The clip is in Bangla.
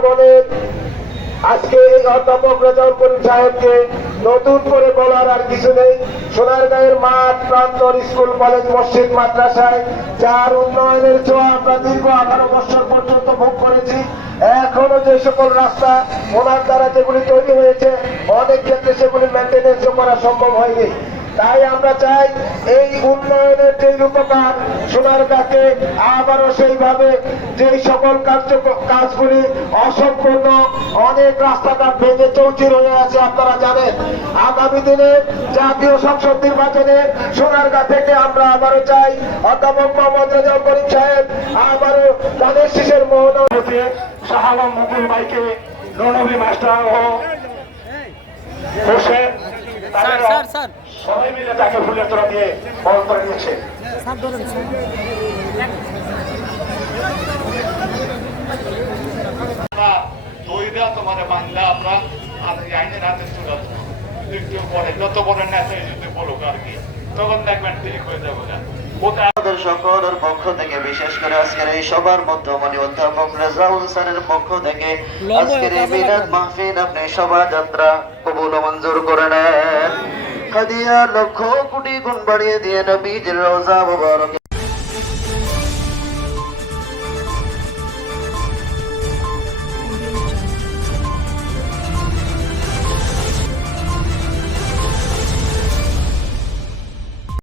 জনগণের আজকে এই অধ্যাপক রেজাউল করিম সাহেবকে নতুন করে বলার আর কিছু নেই। সোনারগাঁয়ের মাঠ প্রান্তর স্কুল কলেজ মসজিদ মাদ্রাসায় যার উন্নয়নের ছোঁয়া আমরা দীর্ঘ 18 বছর পর্যন্ত ভোগ করেছি। এখনো যে সকল রাস্তা ওনার দ্বারা যেগুলি তৈরি হয়েছে অনেক ক্ষেত্রে সেগুলি মেনটেনেন্স করা সম্ভব হয়নি। তাই আমরা চাই এই উন্নয়নের যে রূপকার সোনারগাঁকে আবারও সেইভাবে যেই সকল কাজগুলি অসম্পূর্ণ, অনেক রাস্তাঘাট ভেঙে চৌচির হয়ে আছে আপনারা জানেন। আগামী দিনে জাতীয় সংসদ নির্বাচনে সোনারগাঁ থেকে আমরা আবারও চাই অধ্যাপক মোহাম্মদ রেজাউল করিম সাহেব আবারও ধানের শীষের মহোদয় শাহ আলম মুকুল ভাইকে রণবী মাস্টার ও হোসেন সবাই মিলে তাকে ফুলের তোড়া দিয়ে বরণ করে নিয়েছে। তোমাদের বাংলা আমরা আইনের হাতে তুলে একটু পরে যত বড় নেতা যদি বলুক আর কি, তখন দেখবেন ঠিক হয়ে যাবো। সকলের পক্ষ থেকে বিশেষ করে আজকের এই সবার মধ্যমণি অধ্যাপক রেজাউল স্যারের পক্ষ থেকে আজকের এই মিলাদ মাহফিল আপনি শোভাযাত্রা কবুল ও মঞ্জুর করে নেন। হাদিয়া লক্ষ কোটি গুণ বাড়িয়ে দিয়ে নবীজির রওজা মুবারক